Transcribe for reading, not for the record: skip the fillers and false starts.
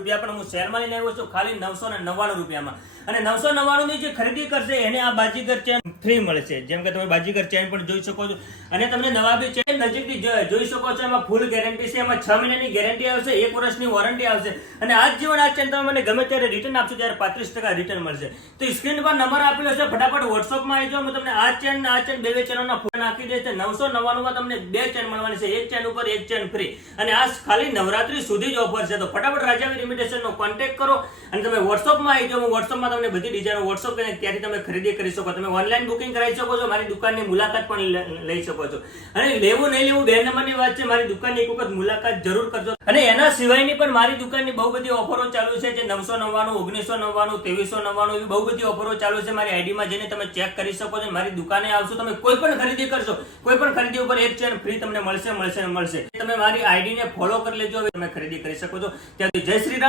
રૂપિયા, પણ હું સેલમાં લઈને આવ્યો છું ખાલી 999 રૂપિયામાં. અને 999 ની જે ખરીદી કરશે એને આ બાજીગર ચેન ફ્રી મળશે. જેમ કે તમે બાજીગર ચેન પણ જોઈ શકો છો, અને તમને નવાબી ચેન નજીકથી જોઈ શકો છો. એમાં ફૂલ ગેરંટી છે, એમાં 6 મહિનાની ગેરંટી આવશે, 1 વર્ષની વોરંટી આવશે, અને આજ જીવન આ ચેન તમે મને ગમે ત્યારે રિટર્ન આપશો ત્યારે 35% રિટર્ન મળશે. તો સ્ક્રીન પર નંબર આપેલો છે, ફટાફટ વોટ્સઅપમાં આવી જાઓ. હું તમને આ ચેન બે ચેનોના ફોટો નાખી દઈશ. 999 માં તમને 2 ચેન મળવાની છે, એક ચેન ઉપર એક ચેન ફ્રી, અને આ ખાલી નવરાત્રી સુધી જ ઓફર છે. તો ફટાફટ રાજાવીર ઇમિટેશનનો કોન્ટેક્ટ કરો અને તમે વોટ્સઅપમાં આવી જાઓ. હું વોટ્સઅપમાં તમને બધી ડિઝાઇનો વોટ્સઅપ કરીને ત્યાંથી તમે ખરીદી કરી શકો. તમે ઓનલાઈન બુકિંગ કરાવી શકો છો, મારી દુકાનની મુલાકાત પણ લઈ શકો છો. અને લેવું નહીં લેવું 2 નંબરની વાત છે, મારી દુકાનની એક વખત મુલાકાત જરૂર કરજો. અને એના સિવાયની પણ મારી દુકાનની બહુ બધી ઓફરો ચાલુ છે, જે 999, 1999, 2399 એવી બહુ બધી ઓફરો ચાલુ છે. મારી આઈડીમાં જઈને તમે ચેક કરી શકો છો. મારી દુકાને આવશો, તમે કોઈ પણ ખરીદી કરશો, કોઈ પણ ખરીદી ઉપર એક ચેન ફ્રી તમને મળશે. તમે મારી આઈડીને ફોલો કરી લેજો, તમે ખરીદી કરી શકો છો. ત્યાંથી જય શ્રી રામ.